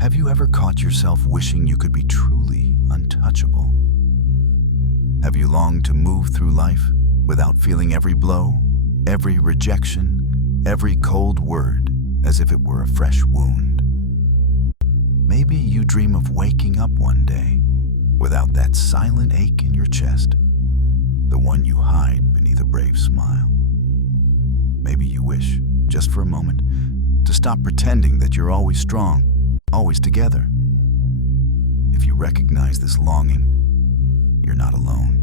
Have you ever caught yourself wishing you could be truly untouchable? Have you longed to move through life without feeling every blow, every rejection, every cold word as if it were a fresh wound? Maybe you dream of waking up one day without that silent ache in your chest, the one you hide beneath a brave smile. Maybe you wish, just for a moment, to stop pretending that you're always strong, always together. If you recognize this longing, you're not alone.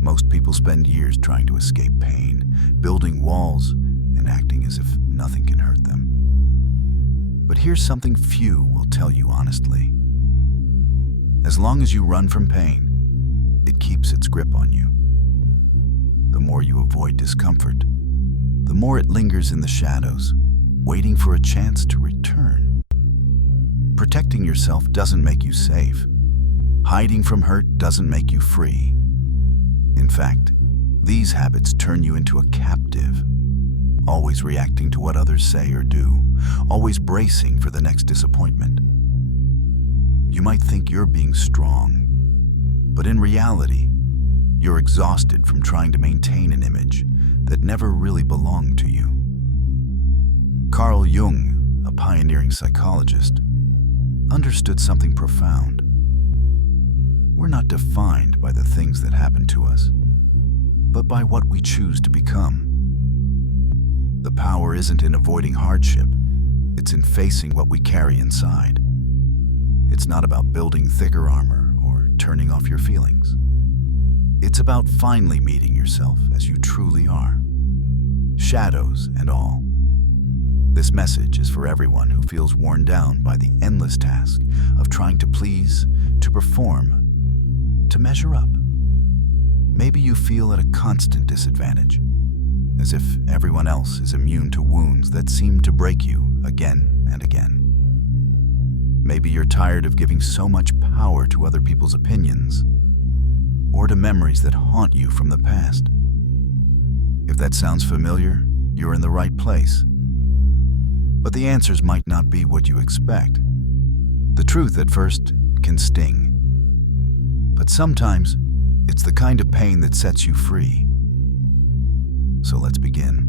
Most people spend years trying to escape pain, building walls and acting as if nothing can hurt them. But here's something few will tell you honestly. As long as you run from pain, it keeps its grip on you. The more you avoid discomfort, the more it lingers in the shadows, waiting for a chance to return. Protecting yourself doesn't make you safe. Hiding from hurt doesn't make you free. In fact, these habits turn you into a captive, always reacting to what others say or do, always bracing for the next disappointment. You might think you're being strong, but in reality, you're exhausted from trying to maintain an image that never really belonged to you. Carl Jung, a pioneering psychologist, understood something profound. We're not defined by the things that happen to us, but by what we choose to become. The power isn't in avoiding hardship, it's in facing what we carry inside. It's not about building thicker armor or turning off your feelings. It's about finally meeting yourself as you truly are, shadows and all. This message is for everyone who feels worn down by the endless task of trying to please, to perform, to measure up. Maybe you feel at a constant disadvantage, as if everyone else is immune to wounds that seem to break you again and again. Maybe you're tired of giving so much power to other people's opinions, or to memories that haunt you from the past. If that sounds familiar, you're in the right place. But the answers might not be what you expect. The truth at first can sting. But sometimes, it's the kind of pain that sets you free. So let's begin.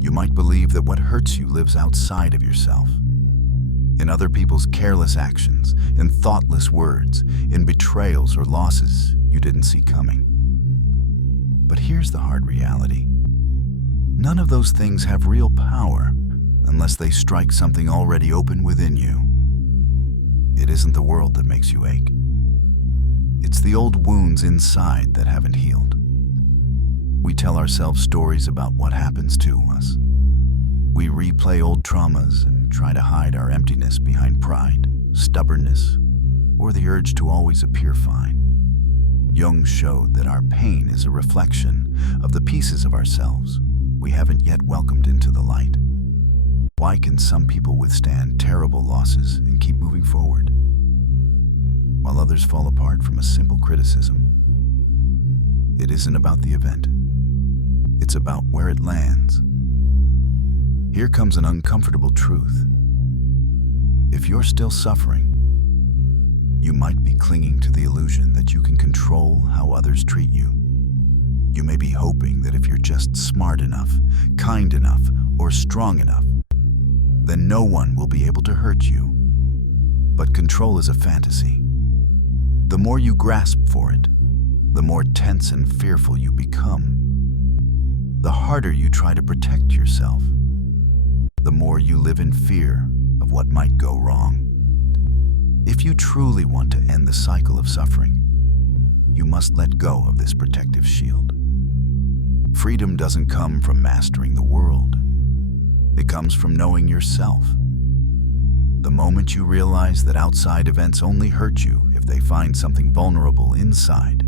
You might believe that what hurts you lives outside of yourself. In other people's careless actions, in thoughtless words, in betrayals or losses you didn't see coming. But here's the hard reality. None of those things have real power unless they strike something already open within you. It isn't the world that makes you ache. It's the old wounds inside that haven't healed. We tell ourselves stories about what happens to us. We replay old traumas and try to hide our emptiness behind pride, stubbornness, or the urge to always appear fine. Jung showed that our pain is a reflection of the pieces of ourselves we haven't yet welcomed into the light. Why can some people withstand terrible losses and keep moving forward, while others fall apart from a simple criticism? It isn't about the event. It's about where it lands. Here comes an uncomfortable truth. If you're still suffering, you might be clinging to the illusion that you can control how others treat you. You may be hoping that if you're just smart enough, kind enough, or strong enough, then no one will be able to hurt you. But control is a fantasy. The more you grasp for it, the more tense and fearful you become. The harder you try to protect yourself, the more you live in fear of what might go wrong. If you truly want to end the cycle of suffering, you must let go of this protective shield. Freedom doesn't come from mastering the world. It comes from knowing yourself. The moment you realize that outside events only hurt you if they find something vulnerable inside,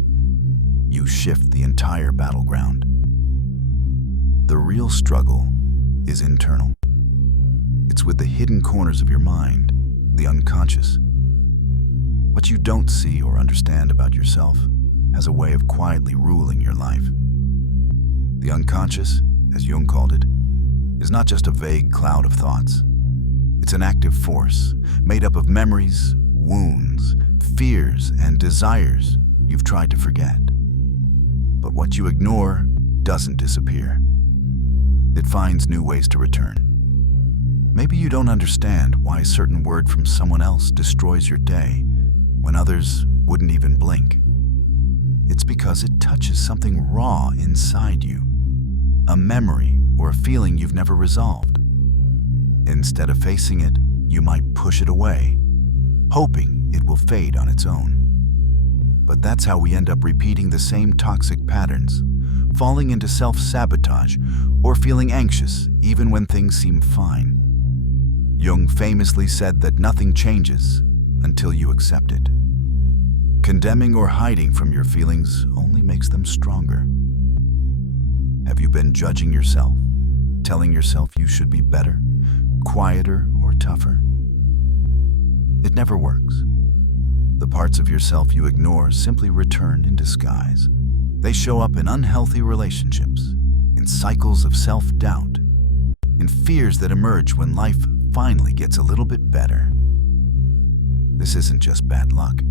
you shift the entire battleground. The real struggle is internal. It's with the hidden corners of your mind, the unconscious. What you don't see or understand about yourself has a way of quietly ruling your life. The unconscious, as Jung called it, is not just a vague cloud of thoughts. It's an active force made up of memories, wounds, fears, and desires you've tried to forget. But what you ignore doesn't disappear. It finds new ways to return. Maybe you don't understand why a certain word from someone else destroys your day when others wouldn't even blink. It's because it touches something raw inside you, a memory or a feeling you've never resolved. Instead of facing it, you might push it away, hoping it will fade on its own. But that's how we end up repeating the same toxic patterns, falling into self-sabotage or feeling anxious even when things seem fine. Jung famously said that nothing changes until you accept it. Condemning or hiding from your feelings only makes them stronger. Have you been judging yourself, telling yourself you should be better, quieter, or tougher? It never works. The parts of yourself you ignore simply return in disguise. They show up in unhealthy relationships, in cycles of self-doubt, in fears that emerge when life finally gets a little bit better. This isn't just bad luck.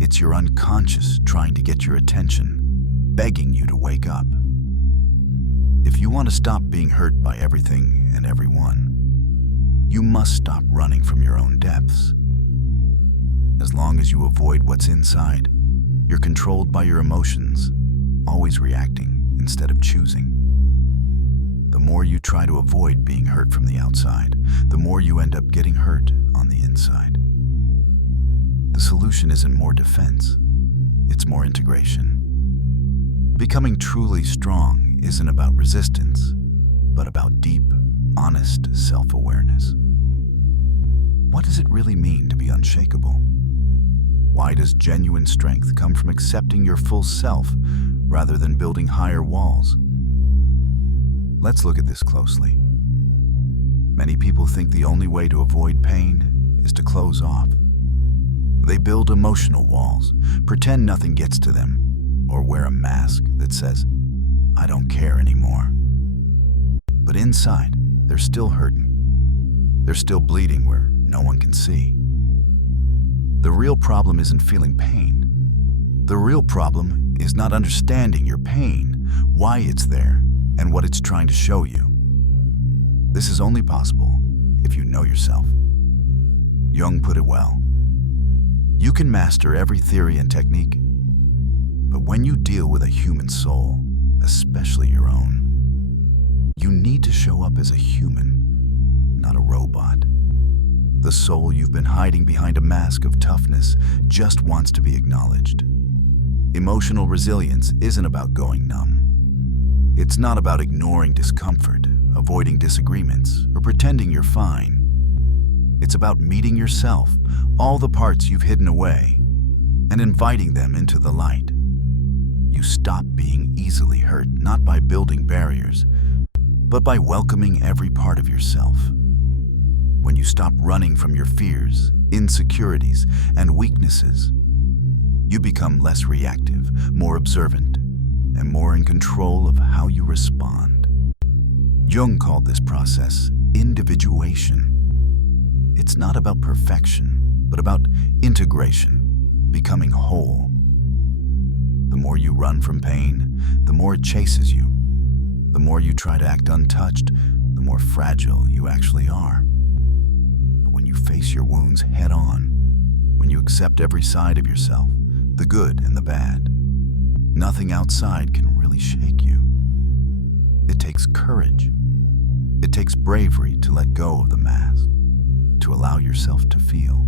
It's your unconscious trying to get your attention, begging you to wake up. If you want to stop being hurt by everything and everyone, you must stop running from your own depths. As long as you avoid what's inside, you're controlled by your emotions, always reacting instead of choosing. The more you try to avoid being hurt from the outside, the more you end up getting hurt on the inside. The solution isn't more defense, it's more integration. Becoming truly strong isn't about resistance, but about deep, honest self-awareness. What does it really mean to be unshakable? Why does genuine strength come from accepting your full self rather than building higher walls? Let's look at this closely. Many people think the only way to avoid pain is to close off. They build emotional walls, pretend nothing gets to them, or wear a mask that says, "I don't care anymore." But inside, they're still hurting. They're still bleeding where no one can see. The real problem isn't feeling pain. The real problem is not understanding your pain, why it's there, and what it's trying to show you. This is only possible if you know yourself. Jung put it well. You can master every theory and technique, but when you deal with a human soul, especially your own, you need to show up as a human, not a robot. The soul you've been hiding behind a mask of toughness just wants to be acknowledged. Emotional resilience isn't about going numb. It's not about ignoring discomfort, avoiding disagreements, or pretending you're fine. It's about meeting yourself, all the parts you've hidden away, and inviting them into the light. You stop being easily hurt, not by building barriers, but by welcoming every part of yourself. When you stop running from your fears, insecurities, and weaknesses, you become less reactive, more observant, and more in control of how you respond. Jung called this process individuation. It's not about perfection, but about integration, becoming whole. The more you run from pain, the more it chases you. The more you try to act untouched, the more fragile you actually are. But when you face your wounds head on, when you accept every side of yourself, the good and the bad, nothing outside can really shake you. It takes courage. It takes bravery to let go of the mask, to allow yourself to feel.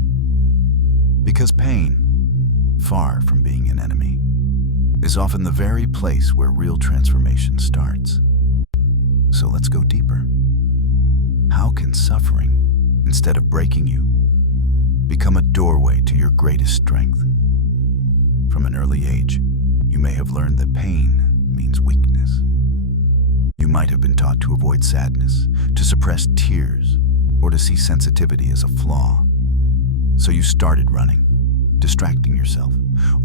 Because pain, far from being an enemy, is often the very place where real transformation starts. So let's go deeper. How can suffering, instead of breaking you, become a doorway to your greatest strength? From an early age, you may have learned that pain means weakness. You might have been taught to avoid sadness, to suppress tears, or to see sensitivity as a flaw. So you started running, distracting yourself,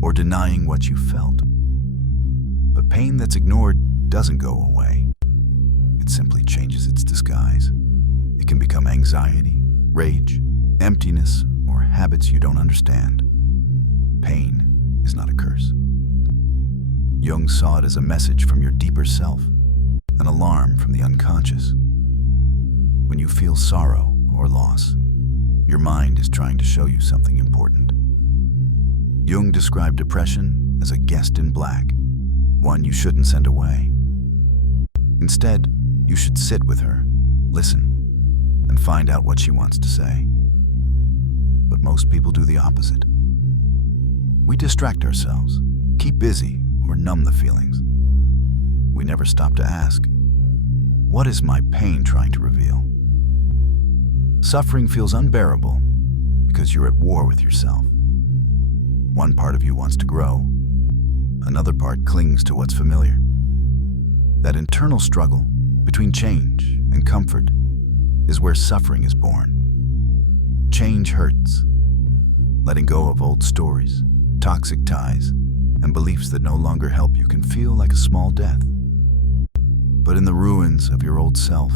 or denying what you felt. But pain that's ignored doesn't go away. It simply changes its disguise. It can become anxiety, rage, emptiness, or habits you don't understand. Pain is not a curse. Jung saw it as a message from your deeper self, an alarm from the unconscious. When you feel sorrow or loss, your mind is trying to show you something important. Jung described depression as a guest in black, one you shouldn't send away. Instead, you should sit with her, listen, and find out what she wants to say. But most people do the opposite. We distract ourselves, keep busy, or numb the feelings. We never stop to ask, what is my pain trying to reveal? Suffering feels unbearable because you're at war with yourself. One part of you wants to grow, another part clings to what's familiar. That internal struggle between change and comfort is where suffering is born. Change hurts. Letting go of old stories, toxic ties, and beliefs that no longer help you can feel like a small death. But in the ruins of your old self,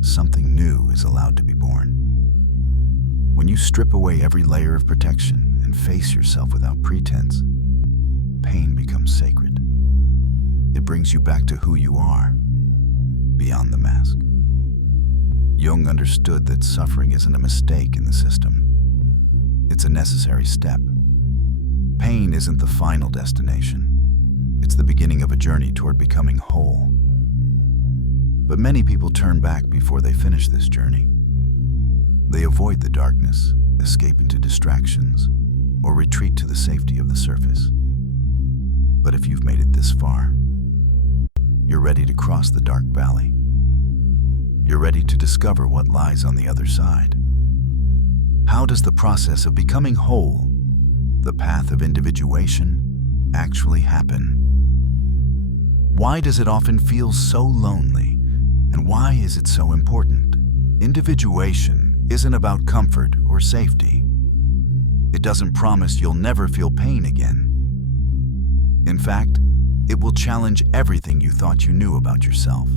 something new is allowed to be born. When you strip away every layer of protection and face yourself without pretense, pain becomes sacred. It brings you back to who you are, beyond the mask. Jung understood that suffering isn't a mistake in the system. It's a necessary step. Pain isn't the final destination. It's the beginning of a journey toward becoming whole. But many people turn back before they finish this journey. They avoid the darkness, escape into distractions, or retreat to the safety of the surface. But if you've made it this far, you're ready to cross the dark valley. You're ready to discover what lies on the other side. How does the process of becoming whole, the path of individuation, actually happen? Why does it often feel so lonely? And why is it so important? Individuation isn't about comfort or safety. It doesn't promise you'll never feel pain again. In fact, it will challenge everything you thought you knew about yourself.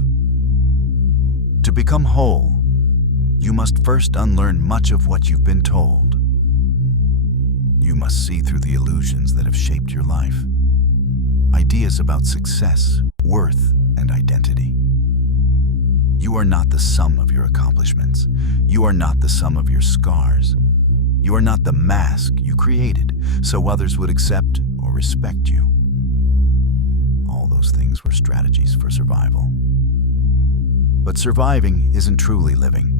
To become whole, you must first unlearn much of what you've been told. You must see through the illusions that have shaped your life. Ideas about success, worth, and identity. You are not the sum of your accomplishments. You are not the sum of your scars. You are not the mask you created so others would accept or respect you. All those things were strategies for survival. But surviving isn't truly living.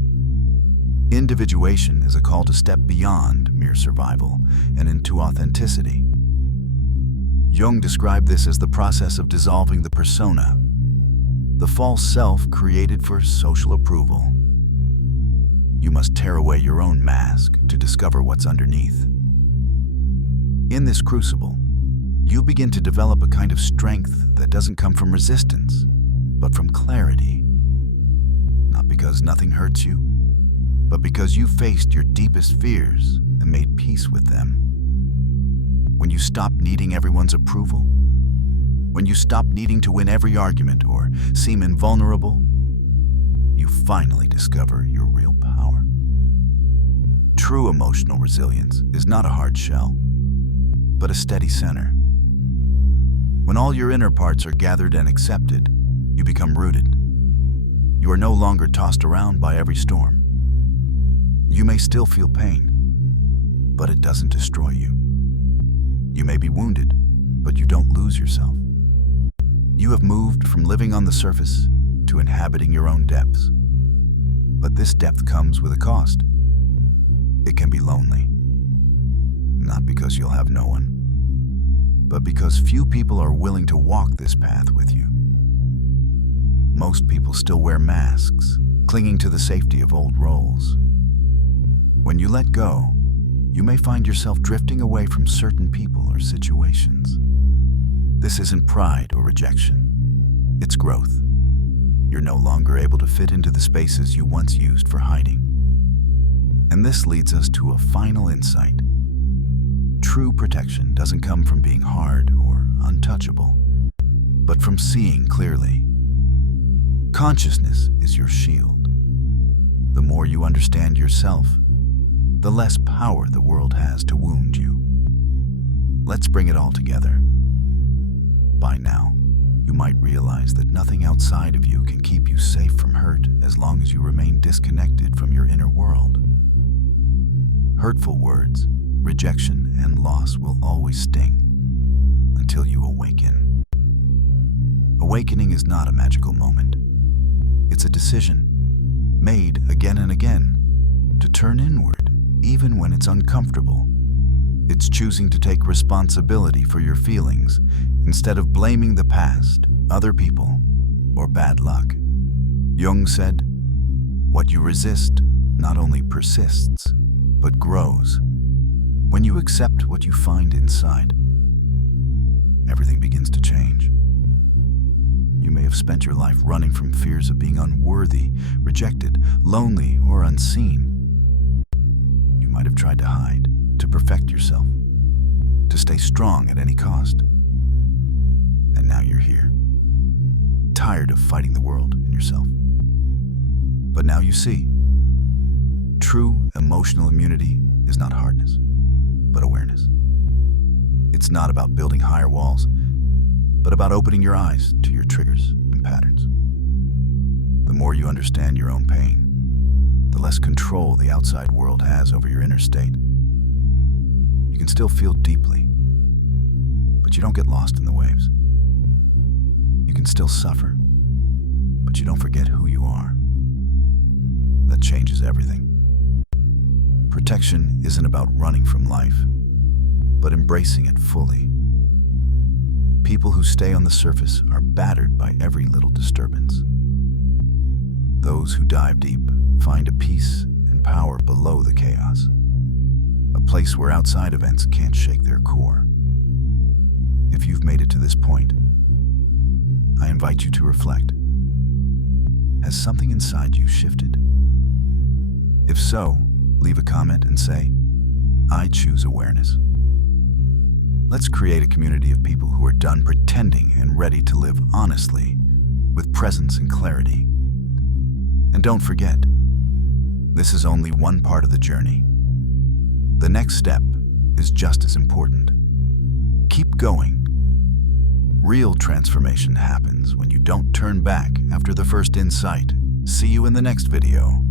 Individuation is a call to step beyond mere survival and into authenticity. Jung described this as the process of dissolving the persona, the false self created for social approval. You must tear away your own mask to discover what's underneath. In this crucible, you begin to develop a kind of strength that doesn't come from resistance, but from clarity. Not because nothing hurts you, but because you faced your deepest fears and made peace with them. When you stop needing everyone's approval, when you stop needing to win every argument or seem invulnerable, you finally discover your real power. True emotional resilience is not a hard shell, but a steady center. When all your inner parts are gathered and accepted, you become rooted. You are no longer tossed around by every storm. You may still feel pain, but it doesn't destroy you. You may be wounded, but you don't lose yourself. You have moved from living on the surface to inhabiting your own depths. But this depth comes with a cost. It can be lonely. Not because you'll have no one, but because few people are willing to walk this path with you. Most people still wear masks, clinging to the safety of old roles. When you let go, you may find yourself drifting away from certain people or situations. This isn't pride or rejection. It's growth. You're no longer able to fit into the spaces you once used for hiding. And this leads us to a final insight. True protection doesn't come from being hard or untouchable, but from seeing clearly. Consciousness is your shield. The more you understand yourself, the less power the world has to wound you. Let's bring it all together. By now, you might realize that nothing outside of you can keep you safe from hurt as long as you remain disconnected from your inner world. Hurtful words, rejection, and loss will always sting until you awaken. Awakening is not a magical moment. It's a decision, made again and again, to turn inward, even when it's uncomfortable. It's choosing to take responsibility for your feelings instead of blaming the past, other people, or bad luck. Jung said, "What you resist not only persists, but grows." When you accept what you find inside, everything begins to change. You may have spent your life running from fears of being unworthy, rejected, lonely, or unseen. You might have tried to hide, to perfect yourself, to stay strong at any cost. And now you're here, tired of fighting the world and yourself. But now you see, true emotional immunity is not hardness, but awareness. It's not about building higher walls, but about opening your eyes to your triggers and patterns. The more you understand your own pain, the less control the outside world has over your inner state. You can still feel deeply, but you don't get lost in the waves. You can still suffer, but you don't forget who you are. That changes everything. Protection isn't about running from life, but embracing it fully. People who stay on the surface are battered by every little disturbance. Those who dive deep find a peace and power below the chaos, a place where outside events can't shake their core. If you've made it to this point, I invite you to reflect. Has something inside you shifted? If so, leave a comment and say, "I choose awareness." Let's create a community of people who are done pretending and ready to live honestly, with presence and clarity. And don't forget, this is only one part of the journey. The next step is just as important. Keep going. Real transformation happens when you don't turn back after the first insight. See you in the next video.